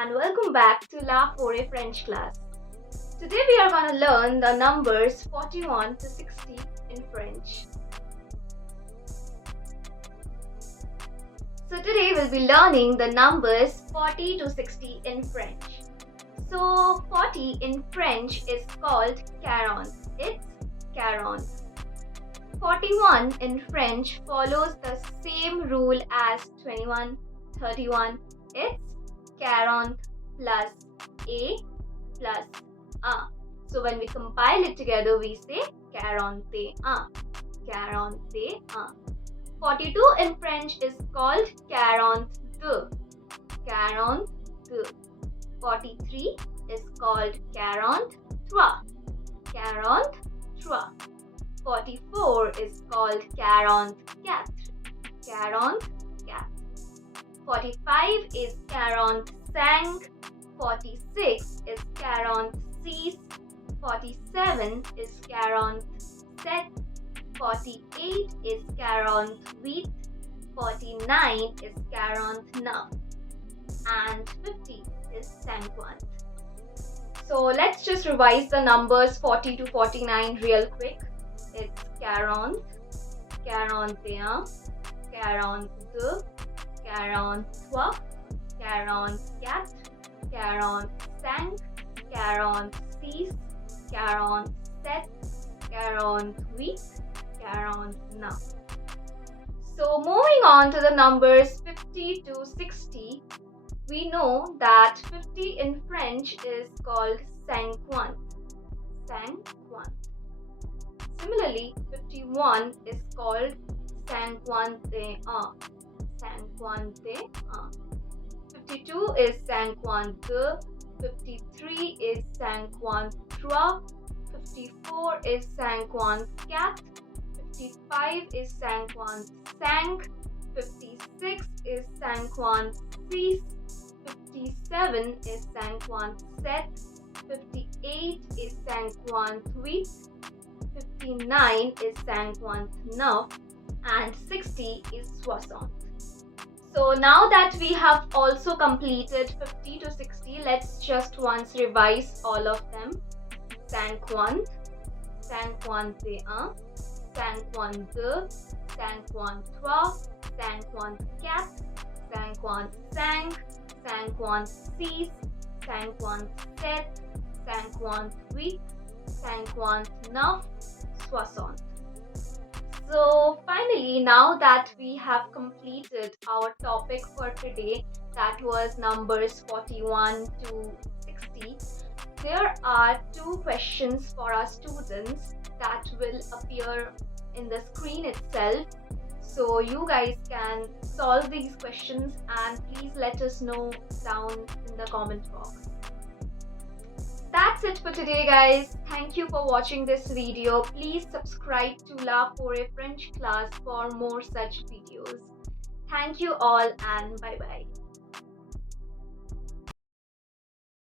and welcome back to La Forêt French class. Today we are going to learn the numbers 41 to 60 in French. So today we'll be learning the numbers 40 to 60 in French. So 40 in French is called 40. It's 40. 41 in French follows the same rule as 21, 31. It's 40 plus a plus a. So when we compile it together, we say 41. 41. 42 in French is called 42. 42. 43 is called 43. 43. 44 is called 44. 44. 45 is 45. 46 is 46. 47 is 47. 48 is 48. 49 is 49. And 50 is 51. So let's just revise the numbers 40 to 49 real quick. It's 40, 41, 42, 43, 44, 45, 46, 47, 48, 49. So moving on to the numbers 50 to 60, we know that 50 in French is called 50. 50. Similarly, 51 is called 51. 51. 52 is 52. 53 is 53. 54 is 54. 55 is 55. 56 is 56. 57 is 57. 58 is 58. 59 is 59 and 60 is 60. So now that we have also completed 50 to 60, let's just once revise all of them. 51, 51, 51, 52, 53, 54, 55, 56, 57, 58, 59, 60. So finally, now that we have completed our topic for today, that was numbers 41 to 60, there are two questions for our students that will appear in the screen itself. So you guys can solve these questions and please let us know down in the comment box. That's it for today, guys. Thank you for watching this video. Please subscribe to La Forêt French class for more such videos. Thank you all and bye bye.